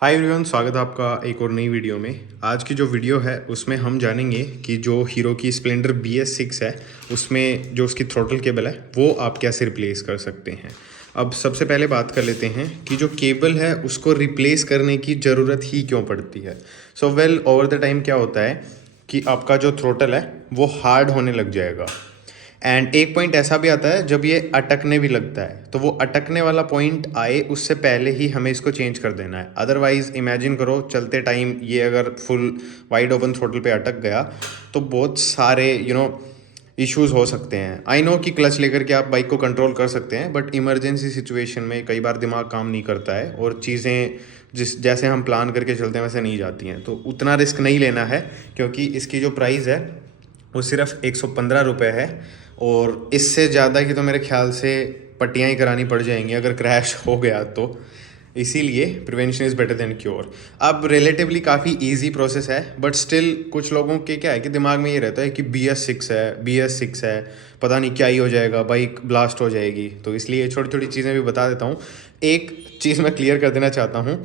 Hi everyone, स्वागत है आपका एक और नई वीडियो में। आज की जो वीडियो है उसमें हम जानेंगे कि जो हीरो की स्प्लेंडर BS6 है उसमें जो उसकी थ्रोटल केबल है वो आप कैसे रिप्लेस कर सकते हैं। अब सबसे पहले बात कर लेते हैं कि जो केबल है उसको रिप्लेस करने की ज़रूरत ही क्यों पड़ती है। So well, over the time क्या होता है कि आपका जो थ्रोटल है वो हार्ड होने लग जाएगा। एंड एक पॉइंट ऐसा भी आता है जब ये अटकने भी लगता है, तो वो अटकने वाला पॉइंट आए उससे पहले ही हमें इसको चेंज कर देना है। अदरवाइज इमेजिन करो चलते टाइम ये अगर फुल वाइड ओपन थ्रोटल पे अटक गया तो बहुत सारे इश्यूज हो सकते हैं। आई नो कि क्लच लेकर के आप बाइक को कंट्रोल कर सकते हैं, बट इमरजेंसी सिचुएशन में कई बार दिमाग काम नहीं करता है और चीज़ें जैसे हम प्लान करके चलते हैं वैसे नहीं जाती हैं। तो उतना रिस्क नहीं लेना है, क्योंकि इसकी जो प्राइस है वो सिर्फ 115 रुपये है। और इससे ज़्यादा की तो मेरे ख्याल से पट्टियाँ ही करानी पड़ जाएंगी अगर क्रैश हो गया तो। इसीलिए prevention is better than cure. अब रिलेटिवली काफ़ी इजी प्रोसेस है, बट स्टिल कुछ लोगों के क्या है कि दिमाग में ये रहता है कि BS6 है, पता नहीं क्या ही हो जाएगा, बाइक ब्लास्ट हो जाएगी। तो इसलिए छोटी छोटी चीज़ें भी बता देता हूँ। एक चीज़ मैं क्लियर कर देना चाहता हूँ,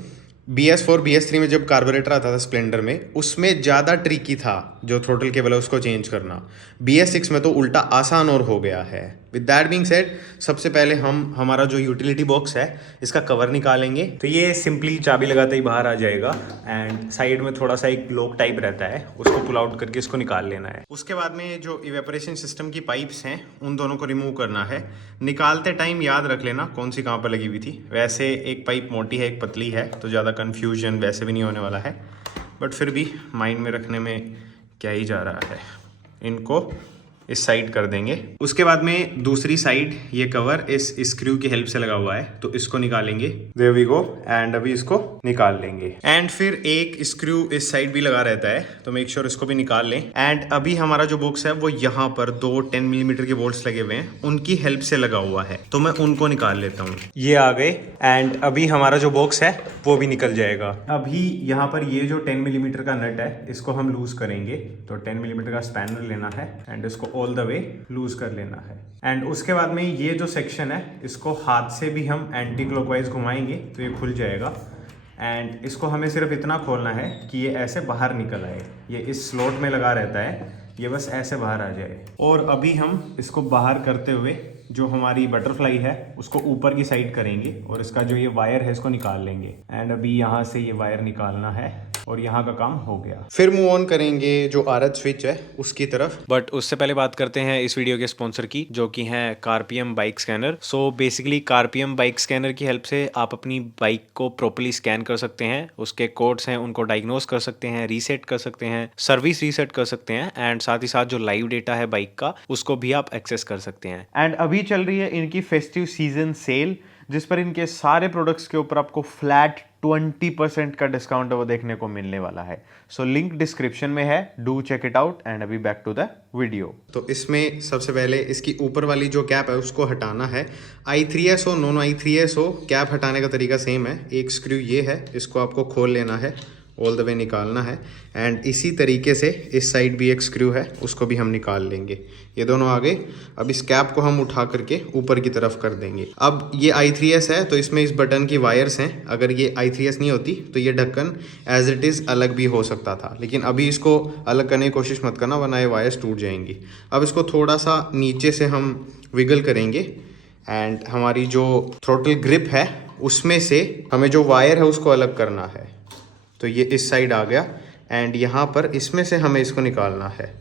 BS4 BS3 में जब कार्बोरेटर आता था स्प्लेंडर में, उसमें ज़्यादा ट्रिकी था जो थ्रोटल केबल है उसको चेंज करना। BS6 में तो उल्टा आसान और हो गया है। विद दैट बीइंग सेड, सबसे पहले हम हमारा जो यूटिलिटी बॉक्स है इसका कवर निकालेंगे। तो ये सिंपली चाबी लगाते ही बाहर आ जाएगा एंड साइड में थोड़ा सा एक लॉक टाइप रहता है, उसको पुल आउट करके इसको निकाल लेना है। उसके बाद में जो इवेपोरेशन सिस्टम की पाइप्स हैं उन दोनों को रिमूव करना है। निकालते टाइम याद रख लेना कौन सी कहाँ पर लगी हुई थी। वैसे एक पाइप मोटी है, एक पतली है, तो ज़्यादा कन्फ्यूजन वैसे भी नहीं होने वाला है, बट फिर भी माइंड में रखने में क्या ही जा रहा है। इनको इस साइड कर देंगे। उसके बाद में दूसरी साइड ये कवर इस स्क्रू की हेल्प से लगा हुआ है, तो इसको निकालेंगे। There we go. एंड अभी इसको निकाल लेंगे। एंड फिर एक स्क्रू इस साइड भी लगा रहता है, तो मेक श्योर इसको भी निकाल लें। एंड अभी हमारा जो बॉक्स है वो यहाँ पर दो 10 मिलीमीटर के बोल्ट्स लगे हुए हैं, उनकी हेल्प से लगा हुआ है, तो मैं उनको निकाल लेता हूँ। ये आ गए एंड अभी हमारा जो बॉक्स है वो भी निकल जाएगा। अभी यहाँ पर ये जो 10 मिलीमीटर का नट है इसको हम लूज करेंगे। तो 10 मिलीमीटर का स्पैनर लेना है एंड इसको ऑल द वे लूज कर लेना है। एंड उसके बाद में ये जो सेक्शन है इसको हाथ से भी हम एंटी क्लॉकवाइज घुमाएंगे तो ये खुल जाएगा। एंड इसको हमें सिर्फ इतना खोलना है कि ये ऐसे बाहर निकल आए। ये इस स्लॉट में लगा रहता है, ये बस ऐसे बाहर आ जाए। और अभी हम इसको बाहर करते हुए जो हमारी बटरफ्लाई है उसको ऊपर की साइड करेंगे और इसका जो ये वायर है इसको निकाल लेंगे। एंड अभी यहाँ से ये वायर निकालना है और यहाँ का काम हो गया। फिर मूव ऑन करेंगे जो RH स्विच है उसकी तरफ। बट उससे पहले बात करते हैं इस वीडियो के स्पॉन्सर की, जो कि है कार्पियम बाइक स्कैनर। सो बेसिकली कार्पियम बाइक स्कैनर की हेल्प से आप अपनी बाइक को प्रॉपर्ली स्कैन कर सकते हैं, उसके कोड्स हैं उनको डायग्नोज कर सकते हैं, रीसेट कर सकते हैं, सर्विस रीसेट कर सकते हैं, एंड साथ ही साथ जो लाइव डेटा है बाइक का उसको भी आप एक्सेस कर सकते हैं। एंड अभी चल रही है इनकी फेस्टिव सीजन सेल, जिस पर इनके सारे प्रोडक्ट्स के ऊपर आपको फ्लैट 20% का डिस्काउंट वो देखने को मिलने वाला है। सो लिंक डिस्क्रिप्शन में है, do check it out. And अभी बैक टू द वीडियो। तो इसमें सबसे पहले इसकी ऊपर वाली जो कैप है उसको हटाना है। i3s हो नॉन i3s हो, कैप हटाने का तरीका सेम है। एक स्क्रू ये है, इसको आपको खोल लेना है, ऑल द वे निकालना है। एंड इसी तरीके से इस साइड भी एक स्क्रू है, उसको भी हम निकाल लेंगे। ये दोनों आ गए। अब इस कैप को हम उठा करके ऊपर की तरफ कर देंगे। अब ये i3s है तो इसमें इस बटन की वायर्स हैं। अगर ये i3s नहीं होती तो ये ढक्कन एज इट इज़ अलग भी हो सकता था, लेकिन अभी इसको अलग करने की कोशिश मत करना वरना ये वायर्स टूट जाएंगी। अब इसको थोड़ा सा नीचे से हम विगल करेंगे एंड हमारी जो थ्रोटल ग्रिप है उसमें से हमें जो वायर है उसको अलग करना है। तो ये इस साइड आ गया एंड यहाँ पर इसमें से हमें इसको निकालना है।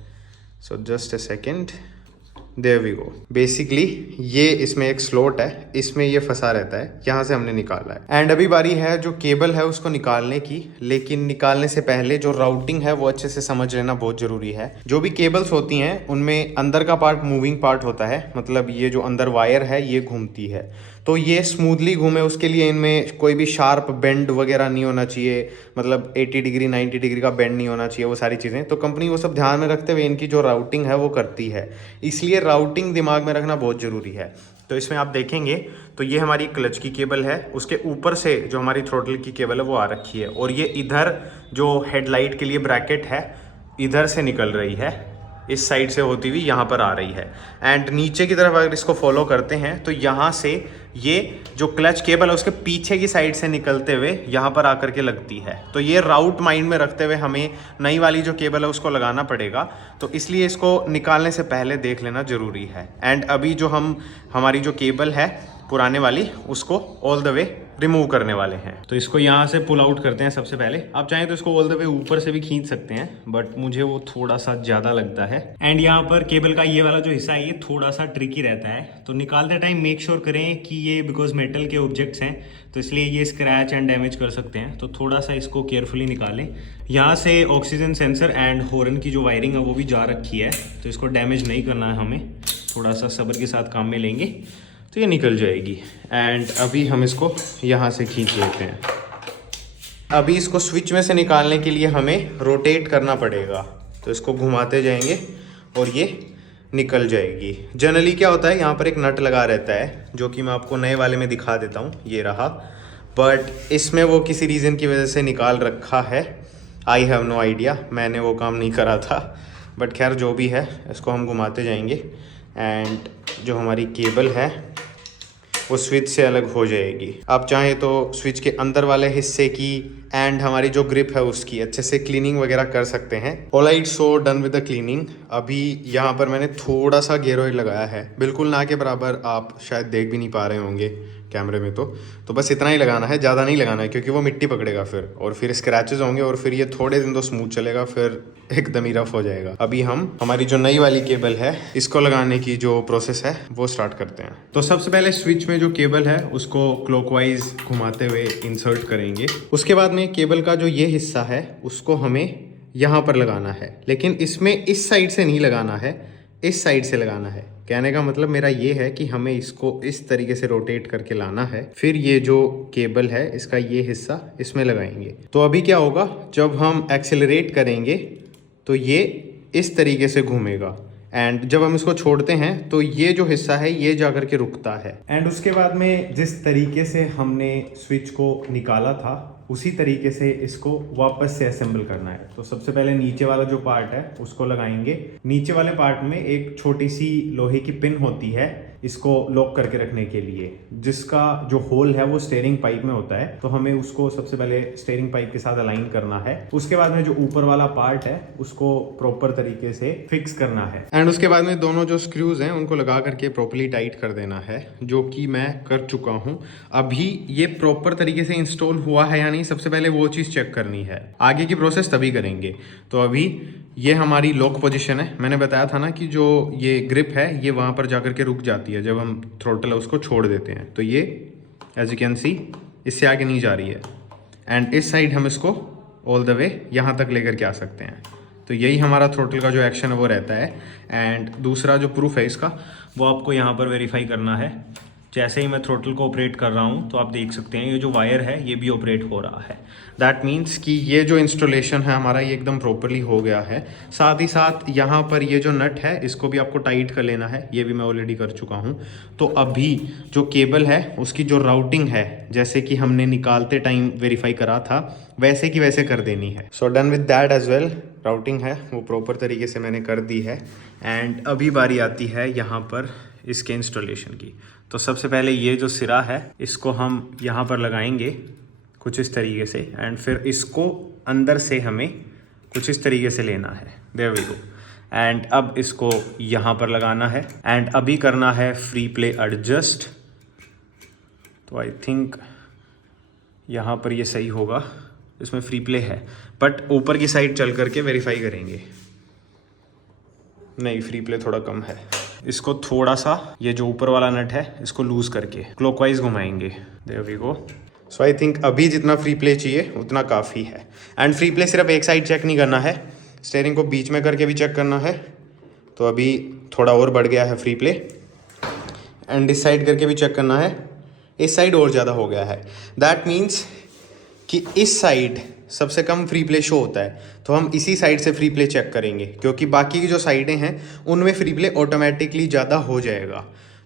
So just a second, there we go. Basically ये इसमें एक स्लॉट है, इसमें ये फंसा रहता है, यहाँ से हमने निकाला है। एंड अभी बारी है जो केबल है उसको निकालने की, लेकिन निकालने से पहले जो राउटिंग है वो अच्छे से समझ लेना बहुत ज़रूरी है। जो भी केबल्स होती हैं उनमें अंदर का पार्ट मूविंग पार्ट होता है, मतलब ये जो अंदर वायर है ये घूमती है, तो ये स्मूथली घूमे उसके लिए इनमें कोई भी शार्प बेंड वगैरह नहीं होना चाहिए, मतलब 80 डिग्री 90 डिग्री का बेंड नहीं होना चाहिए, वो सारी चीज़ें। तो कंपनी वो सब ध्यान में रखते हुए इनकी जो राउटिंग है वो करती है, इसलिए राउटिंग दिमाग में रखना बहुत ज़रूरी है। तो इसमें आप देखेंगे तो ये हमारी क्लच की केबल है, उसके ऊपर से जो हमारी थ्रोटल की केबल है वो आ रखी है, और ये इधर जो हेडलाइट के लिए ब्रैकेट है इधर से निकल रही है। इस साइड से होती हुई यहाँ पर आ रही है। एंड नीचे की तरफ अगर इसको फॉलो करते हैं तो यहाँ से ये जो क्लच केबल है उसके पीछे की साइड से निकलते हुए यहाँ पर आकर के लगती है। तो ये राउट माइंड में रखते हुए हमें नई वाली जो केबल है उसको लगाना पड़ेगा, तो इसलिए इसको निकालने से पहले देख लेना ज़रूरी है। एंड अभी जो हमारी जो केबल है पुराने वाली उसको ऑल द वे रिमूव करने वाले हैं। तो इसको यहाँ से पुल आउट करते हैं सबसे पहले। आप चाहें तो इसको ऑल द वे ऊपर से भी खींच सकते हैं, बट मुझे वो थोड़ा सा ज़्यादा लगता है। एंड यहाँ पर केबल का ये वाला जो हिस्सा है ये थोड़ा सा ट्रिकी रहता है, तो निकालते टाइम मेक श्योर करें कि ये बिकॉज मेटल के ऑब्जेक्ट्स हैं तो इसलिए ये स्क्रैच एंड डैमेज कर सकते हैं, तो थोड़ा सा इसको केयरफुली निकालें। यहाँ से ऑक्सीजन सेंसर एंड हॉर्न की जो वायरिंग है वो भी जा रखी है, तो इसको डैमेज नहीं करना है हमें, थोड़ा सा सब्र के साथ काम में लेंगे तो ये निकल जाएगी। एंड अभी हम इसको यहाँ से खींच लेते हैं। अभी इसको स्विच में से निकालने के लिए हमें रोटेट करना पड़ेगा, तो इसको घुमाते जाएंगे और ये निकल जाएगी। जनरली क्या होता है, यहाँ पर एक नट लगा रहता है जो कि मैं आपको नए वाले में दिखा देता हूँ, ये रहा, बट इसमें वो किसी रीज़न की वजह से निकाल रखा है। आई हैव नो आइडिया, मैंने वो काम नहीं करा था, बट खैर जो भी है इसको हम घुमाते जाएंगे एंड जो हमारी केबल है वो स्विच से अलग हो जाएगी। आप चाहें तो स्विच के अंदर वाले हिस्से की एंड हमारी जो ग्रिप है उसकी अच्छे से क्लीनिंग वगैरह कर सकते हैं। Alright, so done with the cleaning. अभी यहाँ पर मैंने थोड़ा सा गेयर ऑयल लगाया है, बिल्कुल ना के बराबर, आप शायद देख भी नहीं पा रहे होंगे कैमरे में, तो बस इतना ही लगाना है, ज़्यादा नहीं लगाना है क्योंकि वो मिट्टी पकड़ेगा फिर स्क्रैचेस होंगे और फिर ये थोड़े दिन तो स्मूथ चलेगा, फिर एकदम ही रफ हो जाएगा। अभी हम हमारी जो नई वाली केबल है इसको लगाने की जो प्रोसेस है वो स्टार्ट करते हैं। तो सबसे पहले स्विच में जो केबल है उसको क्लॉकवाइज घुमाते हुए इंसर्ट करेंगे। उसके बाद में केबल का जो ये हिस्सा है उसको हमें यहाँ पर लगाना है, लेकिन इसमें इस साइड से नहीं लगाना है, इस साइड से लगाना है। कहने का मतलब मेरा ये है कि हमें इसको इस तरीके से रोटेट करके लाना है, फिर ये जो केबल है इसका ये हिस्सा इसमें लगाएंगे। तो अभी क्या होगा, जब हम एक्सेलरेट करेंगे तो ये इस तरीके से घूमेगा एंड जब हम इसको छोड़ते हैं तो ये जो हिस्सा है ये जाकर के रुकता है। एंड उसके बाद में जिस तरीके से हमने स्विच को निकाला था उसी तरीके से इसको वापस से असेंबल करना है। तो सबसे पहले नीचे वाला जो पार्ट है उसको लगाएंगे। नीचे वाले पार्ट में एक छोटी सी लोहे की पिन होती है इसको लॉक करके रखने के लिए, जिसका जो होल है वो स्टीयरिंग पाइप में होता है, तो हमें उसको सबसे पहले स्टीयरिंग पाइप के साथ अलाइन करना है। उसके बाद में जो ऊपर वाला पार्ट है उसको प्रॉपर तरीके से फिक्स करना है एंड उसके बाद में दोनों जो स्क्रूज हैं उनको लगा करके प्रॉपर्ली टाइट कर देना है, जो कि मैं कर चुका हूँ। अभी ये प्रॉपर तरीके से इंस्टॉल हुआ है या नहीं, सबसे पहले वो चीज़ चेक करनी है, आगे की प्रोसेस तभी करेंगे। तो अभी ये हमारी लॉक पोजीशन है। मैंने बताया था ना कि जो ये ग्रिप है ये वहाँ पर जाकर के रुक जाती है जब हम थ्रोटल है उसको छोड़ देते हैं, तो ये एज यू कैन सी इससे आगे नहीं जा रही है एंड इस साइड हम इसको ऑल द वे यहाँ तक लेकर के आ सकते हैं। तो यही हमारा थ्रोटल का जो एक्शन है वो रहता है। एंड दूसरा जो प्रूफ है इसका वो आपको यहाँ पर वेरीफाई करना है। जैसे ही मैं थ्रोटल को ऑपरेट कर रहा हूँ तो आप देख सकते हैं ये जो वायर है ये भी ऑपरेट हो रहा है। दैट मीन्स कि ये जो इंस्टॉलेशन है हमारा ये एकदम प्रॉपरली हो गया है। साथ ही साथ यहाँ पर ये जो नट है इसको भी आपको टाइट कर लेना है, ये भी मैं ऑलरेडी कर चुका हूँ। तो अभी जो केबल है उसकी जो राउटिंग है जैसे कि हमने निकालते टाइम वेरीफाई करा था वैसे की वैसे कर देनी है। So done with that as well. Routing है वो प्रॉपर तरीके से मैंने कर दी है एंड अभी बारी आती है यहाँ पर इसके इंस्टॉलेशन की। तो सबसे पहले ये जो सिरा है इसको हम यहाँ पर लगाएंगे कुछ इस तरीके से एंड फिर इसको अंदर से हमें कुछ इस तरीके से लेना है। There we go. एंड अब इसको यहाँ पर लगाना है एंड अभी करना है फ्री प्ले एडजस्ट। तो आई थिंक यहाँ पर ये सही होगा, इसमें फ्री प्ले है, बट ऊपर की साइड चल करके वेरीफाई करेंगे। नहीं, फ्री प्ले थोड़ा कम है। इसको थोड़ा सा ये जो ऊपर वाला नट है इसको लूज करके क्लॉकवाइज घुमाएंगे। There we go. So I think अभी जितना फ्री प्ले चाहिए उतना काफ़ी है। एंड फ्री प्ले सिर्फ एक साइड चेक नहीं करना है, स्टीयरिंग को बीच में करके भी चेक करना है। तो अभी थोड़ा और बढ़ गया है फ्री प्ले एंड इस साइड करके भी चेक करना है, इस साइड और ज़्यादा हो गया है। दैट मीन्स कि इस साइड सबसे कम फ्री प्ले शो होता है, तो हम इसी साइड से फ्री प्ले चेक करेंगे क्योंकि बाकी की जो साइडें हैं उनमें फ्री प्ले ऑटोमेटिकली ज़्यादा हो जाएगा।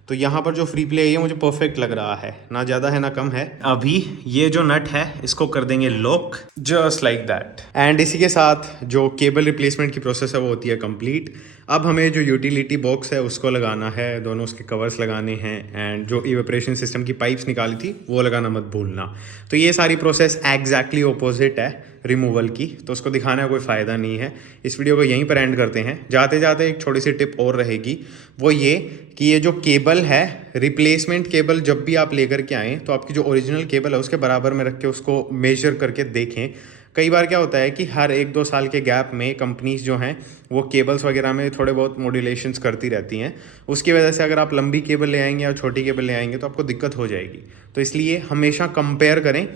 तो यहाँ पर जो फ्री प्ले है ये मुझे परफेक्ट लग रहा है, ना ज़्यादा है ना कम है। अभी ये जो नट है इसको कर देंगे lock, just like that. And इसी के साथ जो केबल रिप्लेसमेंट की प्रोसेस है वो होती है कंप्लीट। अब हमें जो यूटिलिटी बॉक्स है उसको लगाना है, दोनों उसके कवर्स लगाने हैं, एंड जो इवेपोरेशन सिस्टम की पाइप्स निकाली थी वो लगाना मत भूलना। तो ये सारी प्रोसेस एग्जैक्टली ऑपोजिट है रिमूवल की, तो उसको दिखाने का कोई फ़ायदा नहीं है। इस वीडियो को यहीं पर एंड करते हैं। जाते जाते एक छोटी सी टिप और रहेगी, वो ये कि ये जो केबल है, रिप्लेसमेंट केबल जब भी आप लेकर के आएँ तो आपकी जो ओरिजिनल केबल है उसके बराबर में रख के उसको मेजर करके देखें। कई बार क्या होता है कि हर 1-2 साल के गैप में कंपनीज जो हैं वो केबल्स वगैरह में थोड़े बहुत मॉड्यूलेशंस करती रहती हैं। उसकी वजह से अगर आप लंबी केबल ले आएंगे या छोटी केबल ले आएंगे तो आपको दिक्कत हो जाएगी। तो इसलिए हमेशा कंपेयर करें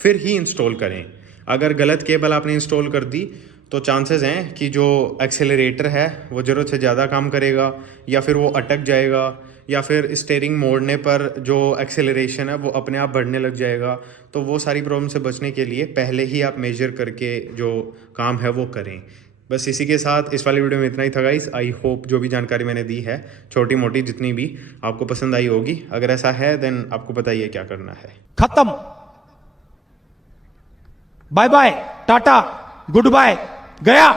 फिर ही इंस्टॉल करें। अगर गलत केबल आपने इंस्टॉल कर दी तो चांसेस हैं कि जो एक्सेलरेटर है वो ज़रूरत से ज़्यादा काम करेगा, या फिर वो अटक जाएगा, या फिर स्टीयरिंग मोड़ने पर जो एक्सेलरेशन है वो अपने आप बढ़ने लग जाएगा। तो वो सारी प्रॉब्लम से बचने के लिए पहले ही आप मेजर करके जो काम है वो करें। बस इसी के साथ इस वाली वीडियो में इतना ही था गाइस। आई होप जो भी जानकारी मैंने दी है छोटी मोटी जितनी भी आपको पसंद आई होगी। अगर ऐसा है देन आपको बताइए क्या करना है। खत्म, bye bye, tata, goodbye, गया।